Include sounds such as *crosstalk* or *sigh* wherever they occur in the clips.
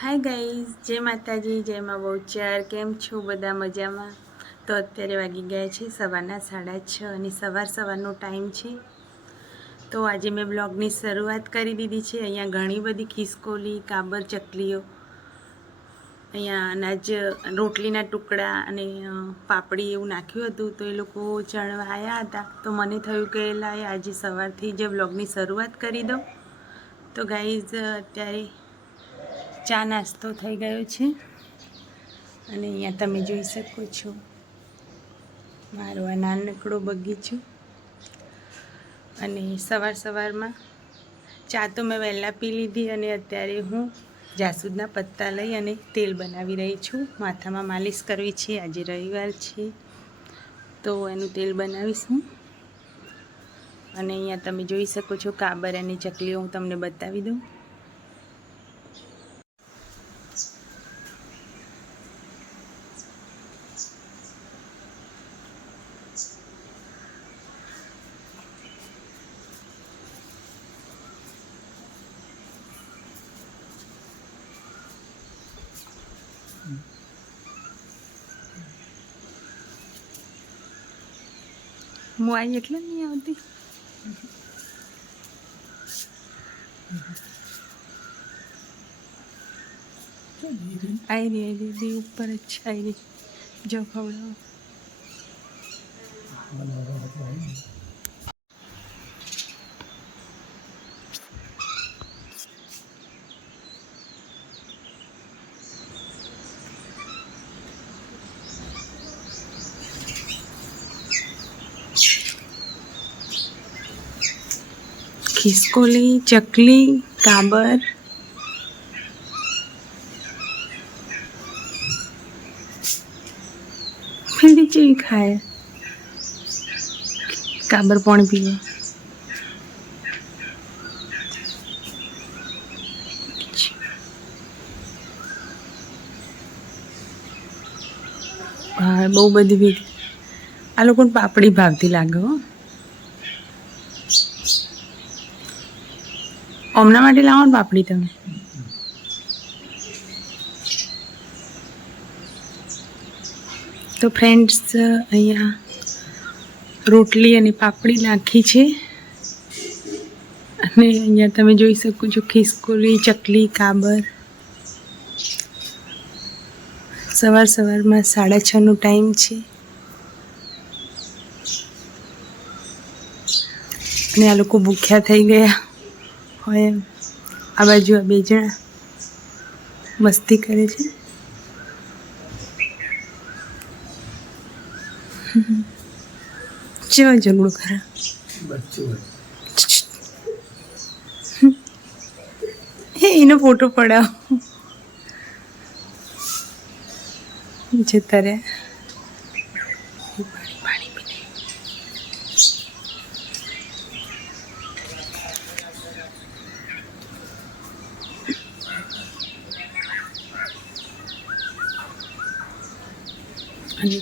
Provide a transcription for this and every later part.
Hi guys જય માતાજી, જય મા બહુચાર. કેમ છો બધા મજામાં? તો અત્યારે વાગી ગયા છે સવારના સાડા છ અને સવાર સવારનો ટાઈમ છે. તો આજે મેં બ્લોગની શરૂઆત કરી દીધી છે. અહીંયા ઘણી બધી ખિસકોલી, કાબર ચકલીઓ, અહીંયા અનાજ, રોટલીના ટુકડા અને પાપડી એવું નાખ્યું હતું. તો એ લોકો ચણવા આવ્યા હતા. તો મને થયું કે લાય આજે સવારથી જે બ્લોગની શરૂઆત કરી દઉં. તો ગાઈઝ અત્યારે ચા નાસ્તો થઈ ગયો છે. અને અહીંયા તમે જોઈ શકો છો, મારો આ નાનકડો બગીચો. અને સવાર સવારમાં ચા તો મેં વહેલા પી લીધી અને અત્યારે હું જાસૂદના પત્તા લઈ અને તેલ બનાવી રહી છું. માથામાં માલિશ કરવી છે, આજે રવિવાર છે. તો એનું તેલ બનાવીશું. અને અહીંયા તમે જોઈ શકો છો, કાબર અને ચકલીઓ હું તમને બતાવી દઉં. હું આવી એટલે નહીં આવતી આવી રહી આવી રહી ઉપર જ છે આવી રહી જો ખવડાવો ખિસકોલી ચકલી કાબર ફીડી ખાય. કાબર પણ પીએ. બહુ બધી બી આ લોકોને પાપડી ભાવતી લાગે હો. હમણાં માટે લાવો ને પાપડી તમે. તો ફ્રેન્ડ્સ અહીંયા રોટલી અને પાપડી નાખી છે. અને અહીંયા તમે જોઈ શકો છો ખિસકોલી, ચકલી, કાબર. સવાર સવારમાં સાડા છનો ટાઈમ છે. અને આ લોકો ભૂખ્યા થઈ ગયા. હોય આ બાજુ આ બે જણા મસ્તી કરે છે. જેવા ઝઘડો કરે? હે, એનો ફોટો પડાવો. જતા રહ્યા અને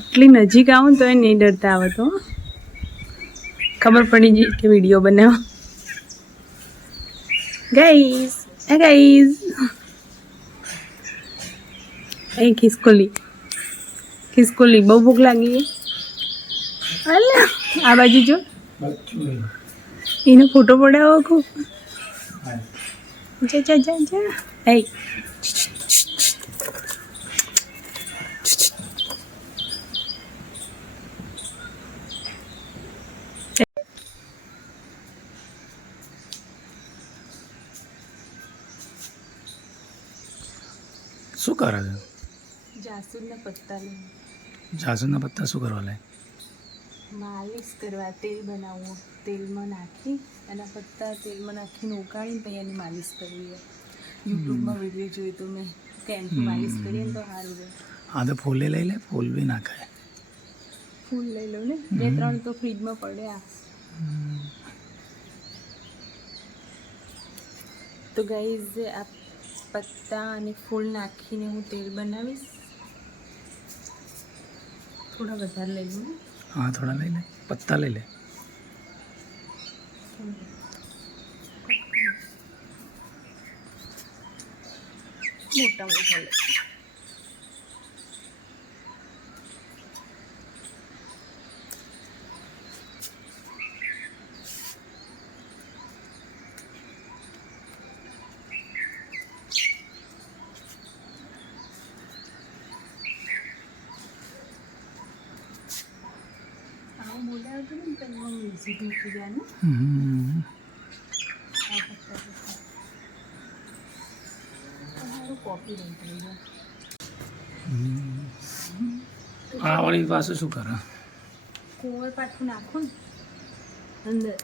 એટલી નજીક આવું તો એ નહીં ડરતા આવતો તો ખબર પડી ગઈ કે વીડિયો બનાવો. ગાઈઝ એ ગાઈઝ એ ખિસકોલી. ખિસકોલી બહુ ભૂખ લાગી આ બાજુ જો. એનો ફોટો પડાવો ખૂબ જા જા જા જા. એ શું કરે છે? જાસૂદના પત્તા જાસૂદના પત્તા શું કરવા લે માલિશ કરવા તેલ બનાવવું તેલમાં નાખી અને પત્તા તેલમાં નાખીને ઉકાળીને પછી એની માલિશ કરવી યુટ્યુબમાં વીડિયો જોઈ તો મેં કે માલિશ કરીએ ને તો સારું રહે. હા તો ફૂલે લઈ લે ફૂલ બી નાખાય ફૂલ લઈ લો ને? બે ત્રણ તો ફ્રીજમાં પડ્યા તો ગાઈઝ આ પત્તા અને ફૂલ નાખીને હું તેલ બનાવીશ. થોડા વધારે લઈ લઉં હા થોડા લઈ લે. પત્તા લઈ લે. મોટા મોટા લે આવું બોલાવ્યું હતું ને આ આ વાળી પાસે શું કરે? કુંવર પાછું નાખો અંદર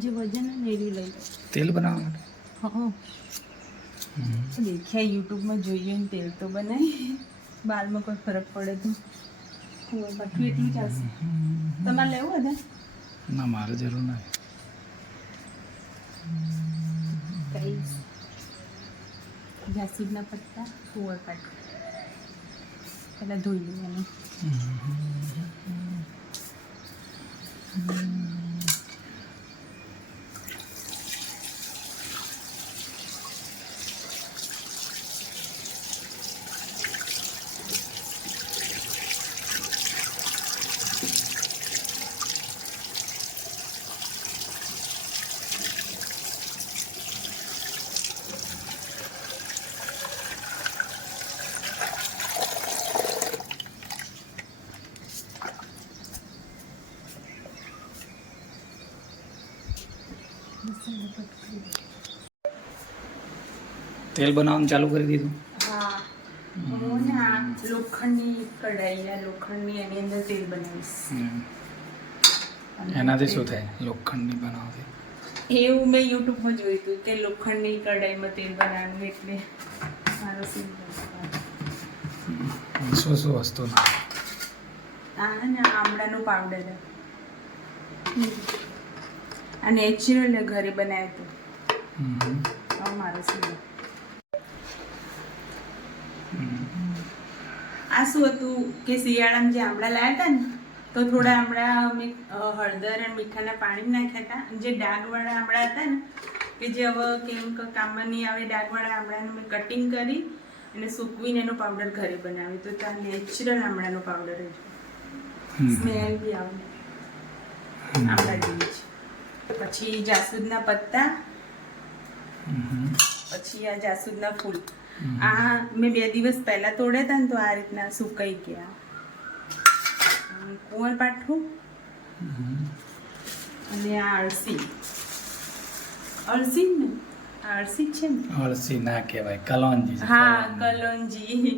જે વજન નેડી લઈ તેલ બનાવવા માટે હા દેખ્યા યુટ્યુબમાં જોઈએ ને તેલ તો બનાવી બાલમાં કોઈ ફરક પડે તો. કુંવર પાછું એટલું ચાલશે તમારે લેવું હતા ના મારે જરૂર નથી. કઈ? જાસૂદના પત્તા કુંવર પાછું પહેલાં ધોઈ લેવાનું તેલ બનાવવાનું ચાલુ કરી દીધું. લોખંડની કઢાઈ લોખંડની એની અંદર તેલ બનાવીશ. એનાથી શું થાય? લોખંડની બનાવવાથી. એવું મેં યુટ્યુબમાં જોયું હતું કે લોખંડની કઢાઈમાં તેલ બનાવવાનું એટલે મારો શું શું વસ્તુ? આમળાનો પાવડર આ નેચરલ ઘરે બનાવ્યો હતો. મારો હમ. આ શું હતું કે શિયાળામાં જે આમળા લાવ્યા હતા ને તો થોડા આમળા અમે હળદર અને મીઠાના પાણી નાખ્યા હતા. જે ડાઘવાળા આમળા હતા ને કે જે હવે કેમ કામમાં નહીં આવે ડાઘવાળા આમળાનું મેં કટિંગ કરી અને સૂકવીને એનો પાવડર ઘરે બનાવ્યો તો ત્યાં નેચરલ આમળાનો પાવડર હમ. સ્મેલ બી આવે. આમળા જેવી છે પછી જાસૂદના પત્તા. પછી આ જાસૂદના ફૂલ. આ મેં બે દિવસ પહેલા તોડ્યા હતા ને તો આ રીતના સુકાઈ ગયા. કુંવર પાઠું અને આ અળસી. અળસી ને? અળસી છે ને? અળસી ના કહેવાય કલોંજી હા કલોંજી.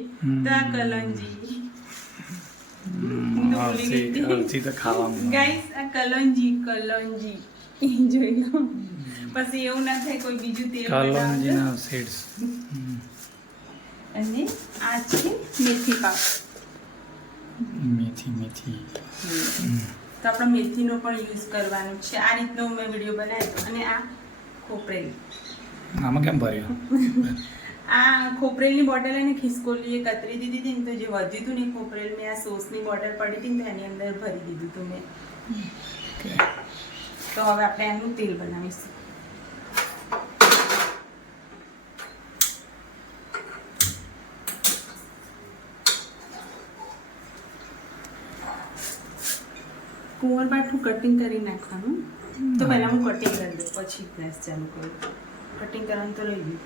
તો કલોંજી. અળસી અળસી તો ગાઈસ આ કલોંજી કલોંજી. જોઈ લો. પછી એવું ના થાય કોઈ બીજું તેલ. કલોંજીના સીડ્સ અને આ છે મેથી પાક. મેથી મેથી. તો આપણે મેથીનો પણ યુઝ કરવાનો છે. આ રીતનો મેં વીડિયો બનાવ્યો અને આ ખોપરેલી. આમાં કેમ ભર્યો? *laughs* આ ખોપરેલની બોટલ અને ખિસકોલીએ કતરી દીધી હતી ને તો જે વધ્યું હતું ને ખોપરેલ મેં આ સોસની બોટલ પડી હતી ને તો એની અંદર ભરી દીધું હતું મેં. તો હવે આપણે એનું તેલ બનાવીશું. કુંવર બાઠું કટિંગ કરી નાખવાનું. તો પહેલાં હું કટિંગ કરી દઉં પછી ગેસ ચાલુ કરું. કટિંગ કરવાનું તો રહી ગયું.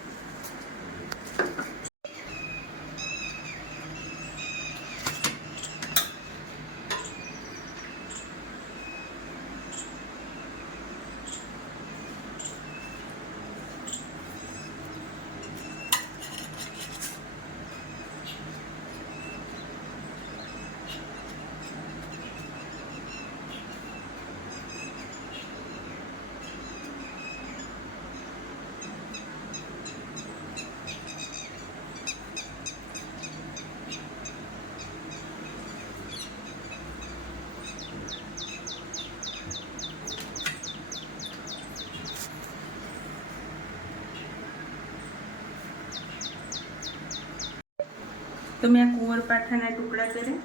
તો મેં આ કુંવર પાઠાના ટુકડા કર્યા.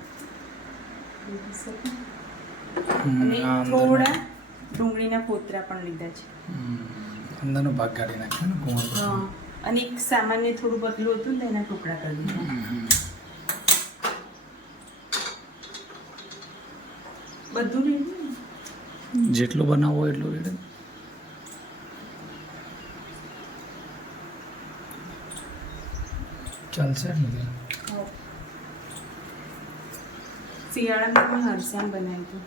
અને થોડા ડુંગળીના પોતરા પણ લીધા છે. અંદરનો ભાગ કાઢી નાખ્યો ને કુંવર અને એક સામાન્ય થોડું પતલું હતું ને એના ટુકડા કરી દીધા. બધું રેડી જેટલું બનાવો એટલું રેડી ચાલશે ને બધું? હા. શિયાળામાં પણ હરસાણ બનાવ્યું હતું.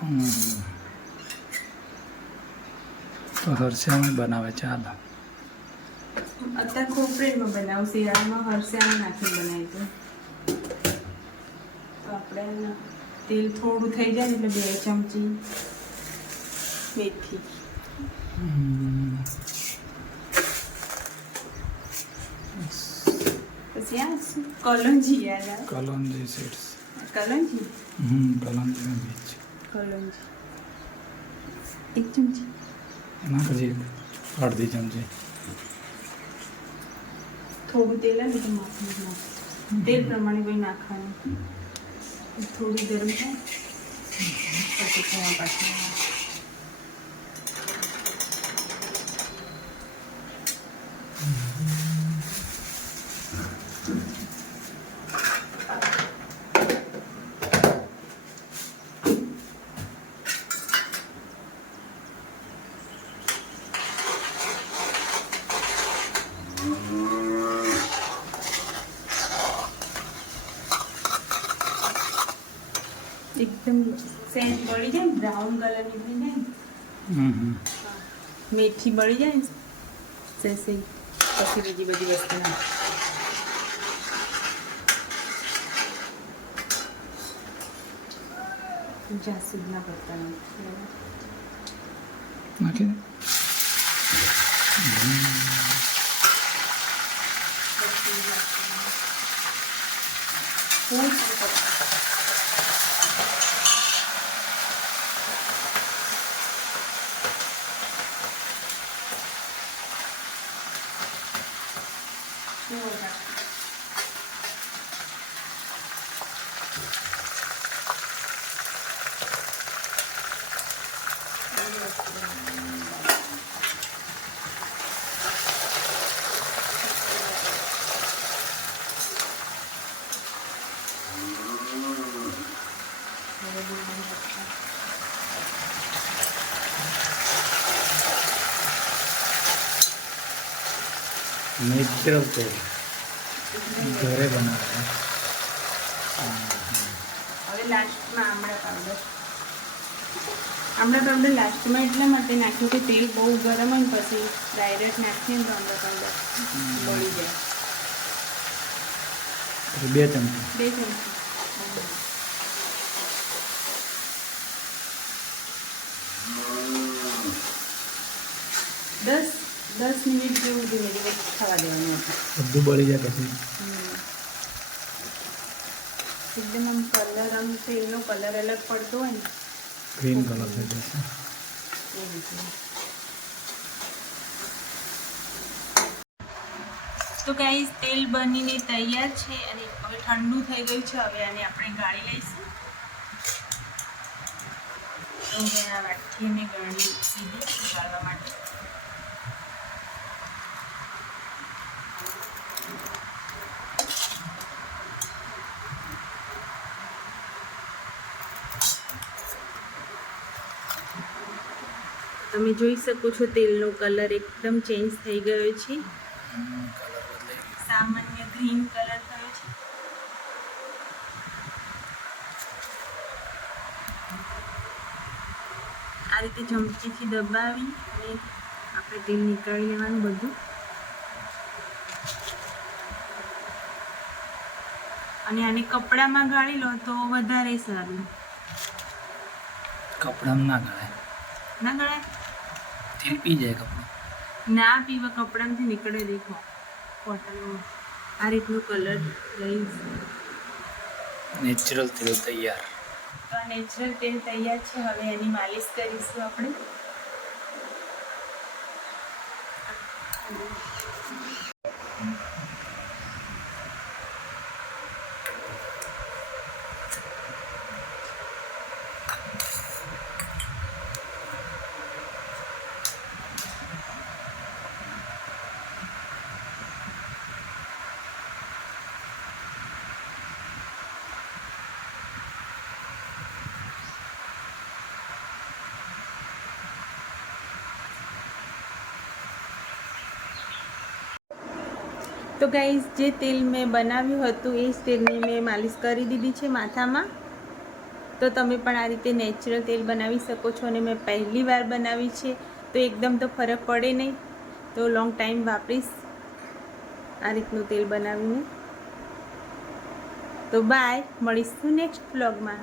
હમ. તો હરસ્યામ બનાવે ચાલ અત્યારે ખોપરેલમાં બનાવું શિયાળામાં હરસ્યામ નાખીને બનાવ્યું હતું. તો આપણે તેલ થોડું થઈ જાય ને એટલે બે ચમચી મેથી હમ. પછી આ શું? કલોંજી યાદ કલોંજી સીડ્સ કલોંજી? હમ કલોંજીનો બીજ. કલોંજી. એક ચમચી. એના પછી અડધી ચમચી. થોડું તેલ આવે તો માખણ તેલ પ્રમાણે કોઈ નાખવાનું. થોડું ગરમ થાય. પછી ખાવા પાછું એકદમ બળી જાય બ્રાઉન કલર નીકળી જાય ને, મેથી મળી જાય ને? સેસે. પછી બીજી બધી વસ્તુ જાસૂદના પત્તા નાખ. નાખી દે ફૂલ પત્તા. ફૂલ નાખ. નેચરલ તેલ ઘરે બનાવે. હવે લાસ્ટમાં આમળા પાવડર. આમળા પાવડર લાસ્ટમાં એટલા માટે નાખ્યું કે તેલ બહુ ગરમ હોય પછી ડાયરેક્ટ નાખીએ ને તો આમળા પાવડર બળી જાય. બે ચમચી. બે ચમચી. દસ દસ મિનિટ જેવું ધીમે ધીમે થવા દેવાનું બધું બળી જાય પછી. એકદમ આમ કલર આમ તેલનો કલર અલગ પડતો હોય ને. ગ્રીન કલર થઈ જશે. એ રીતે તો ગાઈસ તેલ બનીને તૈયાર છે અને હવે ઠંડુ થઈ ગયું છે. હવે આને આપણે ગાળી લઈશું. તો મેં આ વાટકી મેં ગાળી લીધી ગાળવા માટે. તમે જોઈ શકો છો તેલનો કલર એકદમ ચેન્જ થઈ ગયો છે. સામાન્ય ગ્રીન કલર થયો છે. આ રીતે ચમચીથી દબાવી અને આપણે તેલ નીકાળી લેવાનું બધું. અને આને કપડામાં ગાળી લો તો વધારે સારું. કપડામાં ના ગળાય ના ગળાય તેલ પી જાય કપડું. ના પીવા કપડામાંથી નીકળે દેખો. કોટનનું આ રીતનો કલર રહીશ નેચરલ તેલ તૈયાર. તો આ નેચરલ તેલ તૈયાર છે. હવે એની માલિશ કરીશું આપણે. તો ગાઈઝ જે તેલ મેં બનાવ્યું હતું, એ જ તેલની મેં માલિશ કરી દીધી છે માથામાં. તો તમે પણ આ રીતે નેચરલ તેલ બનાવી શકો છો અને મેં પહેલી વાર બનાવી છે. તો એકદમ તો ફરક પડે નહીં. તો લોંગ ટાઈમ વાપરીશ આ રીતનું તેલ બનાવીને. તો બાય મળીશું નેક્સ્ટ બ્લોગમાં